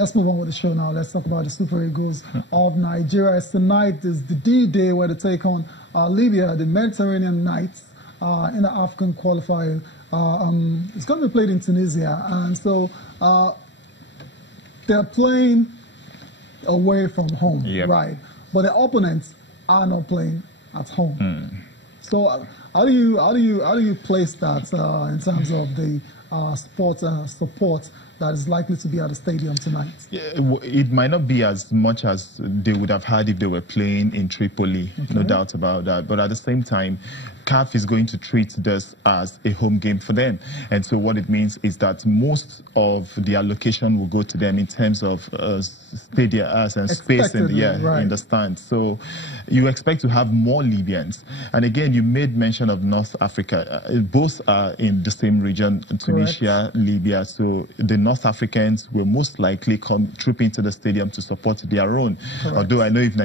Let's move on with the show now. Let's talk about the Super Eagles of Nigeria. As tonight is the D-Day where they take on Libya, the Mediterranean Knights, in the African qualifier. It's going to be played in Tunisia, and so they're playing away from home, right? But the opponents are not playing at home. So how do you place that in terms of the sports support that is likely to be at the stadium tonight? Yeah, it might not be as much as they would have had if they were playing in Tripoli, no doubt about that. But at the same time, CAF is going to treat this as a home game for them. And so what it means is that most of the allocation will go to them in terms of stadium and space in the stands. So you expect to have more Libyans. And again, you made mention of North Africa. Both are in the same region, Tunisia, Libya. So the North Africans will most likely come troop into the stadium to support their own. Although I know if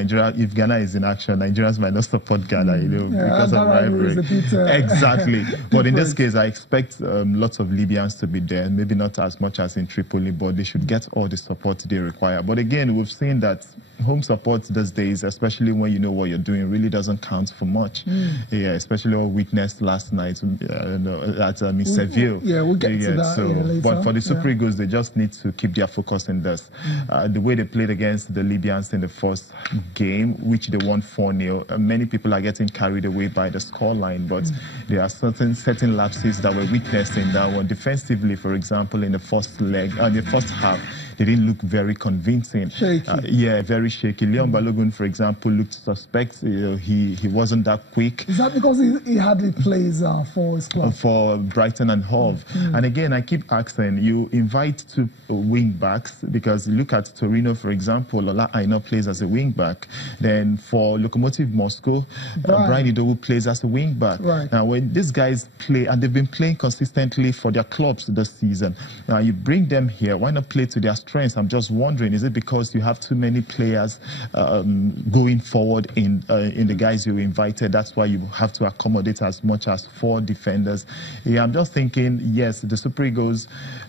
Ghana is in action, Nigerians might not support Ghana, because of rivalry. Exactly. But in this case, I expect lots of Libyans to be there. Maybe not as much as in Tripoli, but they should get all the support they require. But again, we've seen that home support these days, especially when you know what you're doing, really doesn't count for much. Yeah, especially what we witnessed last night at Seville. Yeah, we'll get to that later. But for the Super Eagles, they just need to keep their focus in this. The way they played against the Libyans in the first game, which they won 4-0, many people are getting carried away by the scoreline, but there are certain lapses that were witnessed in that one. Defensively, for example, in the first leg, the first half, they didn't look very convincing. Shaky. Very shaky. Leon Balogun, for example, looked suspect. He wasn't that quick. Is that because he hardly plays for his club? For Brighton and Hove. And again, I keep asking, you invite two wing backs, because look at Torino, for example, Ola Aina plays as a wing back. Then for Lokomotiv Moscow, Brian Idowu plays as a wing back. Now, when these guys play, and they've been playing consistently for their clubs this season, now you bring them here, why not play to their strengths? I'm just wondering, is it because you have too many players going forward in the guys you invited? That's why you have to accommodate as much as 4 defenders. Yeah, I'm just thinking, yes, the Super Eagles,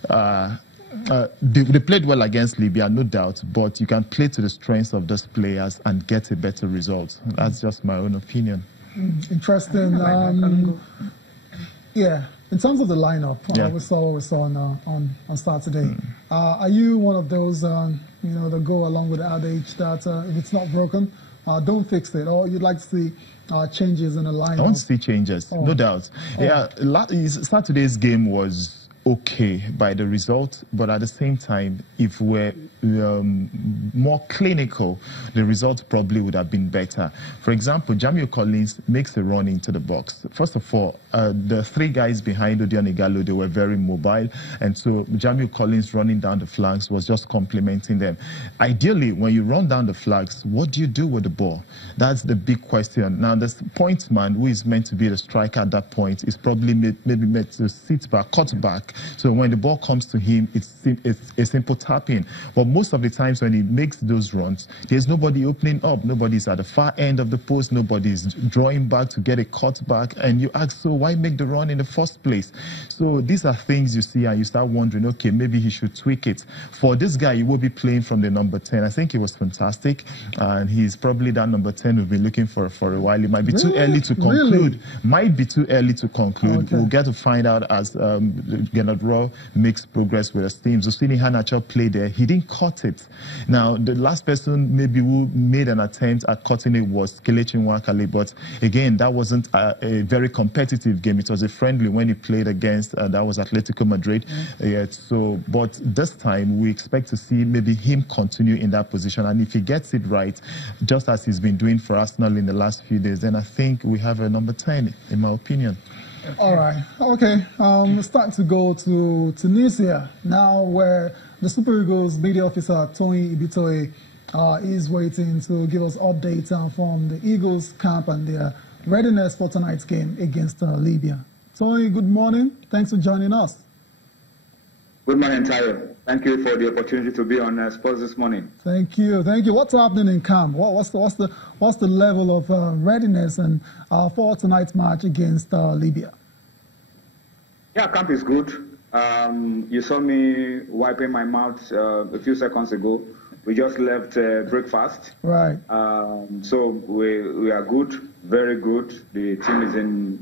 they played well against Libya, no doubt, but you can play to the strengths of those players and get a better result. That's just my own opinion. Interesting. Yeah. In terms of the lineup, we saw what we saw on Saturday. Are you one of those, that go along with the adage that if it's not broken, don't fix it, or you'd like to see changes in the lineup? I want to see changes, no doubt. Yeah, Saturday's game was okay by the result, but at the same time, if we're more clinical, the result probably would have been better. For example, Jamil Collins makes a run into the box. First of all, the 3 guys behind Odion Igalo, they were very mobile, and so Jamil Collins running down the flanks was just complementing them. Ideally, when you run down the flanks, what do you do with the ball? That's the big question. Now, the point man, who is meant to be the striker at that point, is probably maybe meant to sit back, cut back. So when the ball comes to him, it's a simple tap-in. But most of the times when he makes those runs, there's nobody opening up. Nobody's at the far end of the post. Nobody's drawing back to get a cut back. And you ask, so why make the run in the first place? So these are things you see and you start wondering, okay, maybe he should tweak it. For this guy, he will be playing from the number 10. I think he was fantastic. And he's probably that number 10 we've been looking for a while. It might be too early to conclude. Might be too early to conclude. We'll get to find out as Gennard Rowe makes progress with his team. Zosini Hanacho played there. He didn't cut it. Now, the last person maybe who made an attempt at cutting it was Kelechi Nwakali, but again, that wasn't a very competitive game. It was a friendly when he played against, that was Atletico Madrid. But this time, we expect to see maybe him continue in that position, and if he gets it right, just as he's been doing for Arsenal in the last few days, then I think we have a number 10, in my opinion. All right. Okay. We're starting to go to Tunisia now, where the Super Eagles media officer, Tony Ibitoye, is waiting to give us updates from the Eagles camp and their readiness for tonight's game against Libya. Tony, good morning. Thanks for joining us. Good morning, Tayo. Thank you for the opportunity to be on Sports this morning. Thank you. Thank you. What's happening in camp? What's the level of readiness and for tonight's match against Libya? Yeah, camp is good. You saw me wiping my mouth a few seconds ago. We just left breakfast. Right. So we are good, very good. The team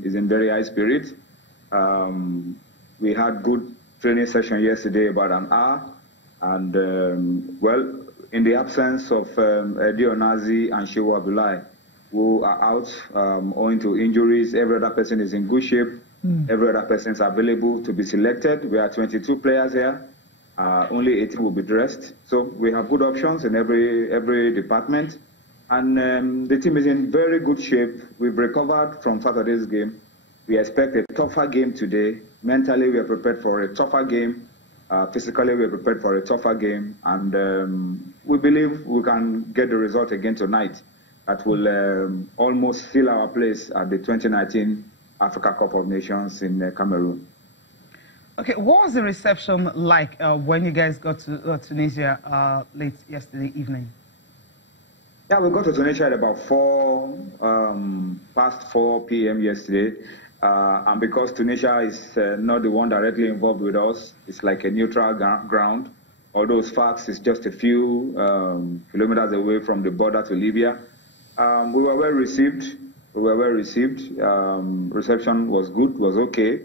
is in very high spirit. We had good training session yesterday, about an hour. And, well, in the absence of Eddie Onazi and Shehu Abdullahi, who are out owing to injuries, every other person is in good shape. Every other person is available to be selected. We are 22 players here. Only 18 will be dressed. So we have good options in every department. And the team is in very good shape. We've recovered from Saturday's game. We expect a tougher game today. Mentally, we are prepared for a tougher game. Physically, we are prepared for a tougher game. And we believe we can get the result again tonight that will almost seal our place at the 2019 Africa Cup of Nations in Cameroon. Okay, what was the reception like when you guys got to Tunisia late yesterday evening? Yeah, we got to Tunisia at about past 4 p.m. yesterday. And because Tunisia is not the one directly involved with us, it's like a neutral ground. Although Sfax is just a few kilometers away from the border to Libya. We were well received. Reception was good, was okay.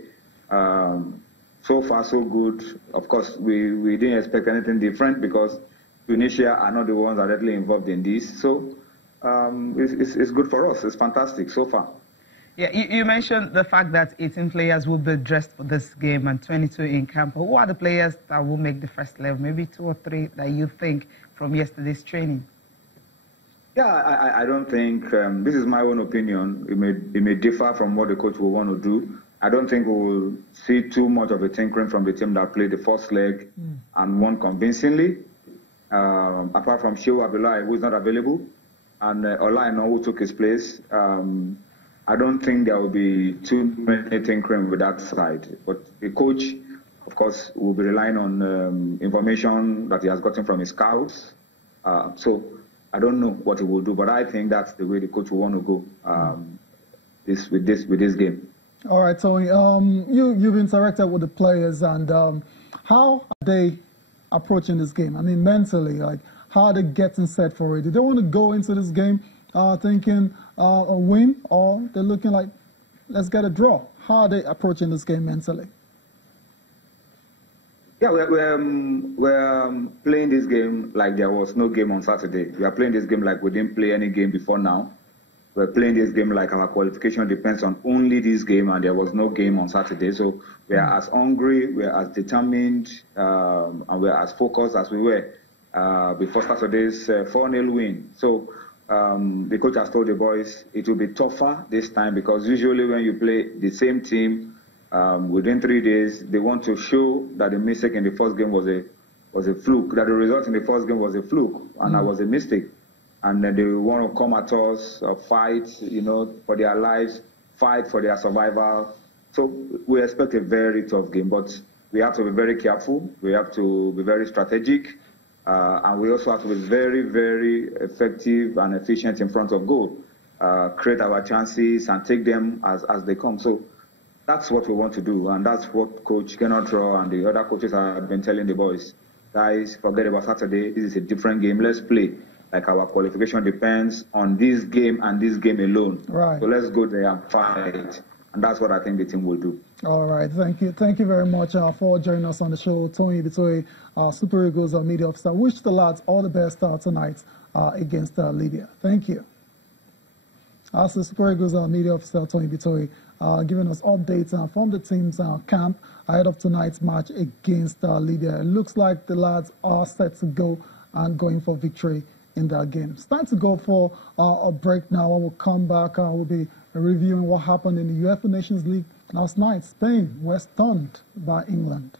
So far, so good. Of course, we didn't expect anything different because Tunisia are not the ones directly involved in this. So it's good for us. It's fantastic so far. Yeah, you mentioned the fact that 18 players will be dressed for this game and 22 in camp. Who are the players that will make the first level? Maybe 2 or 3 that you think from yesterday's training? Yeah, I don't think, this is my own opinion. It may differ from what the coach will want to do. I don't think we will see too much of a tinkering from the team that played the first leg and won convincingly. Apart from Shehu Abdullahi, who is not available, and Olaino, who took his place. I don't think there will be too many tinkering with that side. But the coach, of course, will be relying on information that he has gotten from his scouts. So I don't know what he will do, but I think that's the way the coach will want to go with this game. All right, Tony. You've interacted with the players, and how are they approaching this game? I mean, mentally, like how are they getting set for it? Do they want to go into this game thinking a win, or they're looking like let's get a draw? How are they approaching this game mentally? Yeah, we're playing this game like there was no game on Saturday. We are playing this game like we didn't play any game before now. We're playing this game like our qualification depends on only this game and there was no game on Saturday. So we are as hungry, we are as determined, and we are as focused as we were before Saturday's 4-0 win. So the coach has told the boys it will be tougher this time because usually when you play the same team, within 3 days, they want to show that the mistake in the first game was a fluke, that the result in the first game was a fluke, and that was a mistake. And then they want to come at us, fight, for their lives, fight for their survival. So we expect a very tough game, but we have to be very careful. We have to be very strategic, and we also have to be very, very effective and efficient in front of goal, create our chances and take them as they come. So that's what we want to do, and that's what Coach Kenotro and the other coaches have been telling the boys. Guys, forget about Saturday. This is a different game. Let's play. Like our qualification depends on this game and this game alone. Right. So let's go there and fight. And that's what I think the team will do. All right. Thank you. Thank you very much for joining us on the show. Tony Ibitoye, Super Eagles media officer. Wish the lads all the best tonight against Libya. Thank you. As the Super Eagles media officer, Tony Ibitoye, giving us updates from the team's camp ahead of tonight's match against Libya. It looks like the lads are set to go and going for victory in that game. It's time to go for a break now. When we'll come back, we'll be reviewing what happened in the UEFA Nations League last night. Spain were stunned by England.